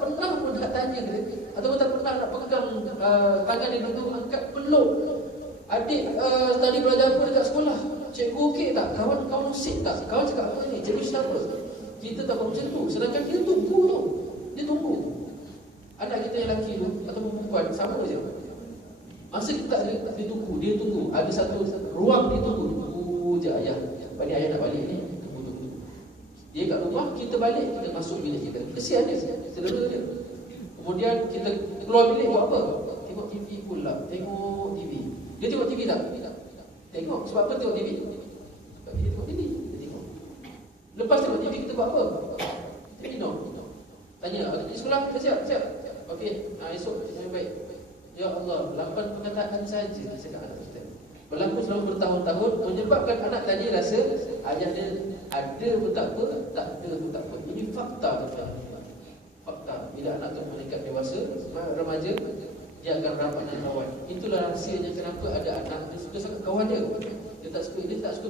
pernah pun nak tanya dia. Ataupun tak pernah nak pegang uh, tangan dia tu angkat peluk. Adik uh, tadi belajar apa dekat sekolah? Cikgu okey tak? Kawan kawan usik tak? Kawan cakap apa ni? Cikgu siapa? Kita tak macam tu. Sedangkan dia tunggu tu. Dia tunggu. Anak kita yang lelaki tu Ataupun perempuan Sama je. Masa kita tak dia, dia tunggu. Dia tunggu. Ada satu ruang dia Tunggu je ayah Balik ayah nak balik ni Tunggu tunggu Dia kat rumah Kita balik Kita masuk bilik kita. Kesian dia. Sederhana dia. Kemudian kita keluar bilik buat apa? Tengok TV pula Tengok TV Dia tengok TV tak? Tengok. Sebab apa tengok TV? Sebab dia tengok TV Dia tengok. Lepas tengok TV kita buat apa? Kita minum. Tanya, di sekolah kita siap? Siap? Okey, ha, esok. Kita baik. Ya Allah, lapan perkataan saja Dia cakap kita Berlaku selama bertahun-tahun Menyebabkan anak tadi rasa Ayah dia ada pun tak apa Tak ada pun tak apa. Ini fakta tuan Fakta. Bila anak tu meningkat dewasa Remaja Dia akan rapat dengan kawan. Itulah rahsianya kenapa ada anak Dia suka sangat kawan dia. Dia tak suka, dia tak suka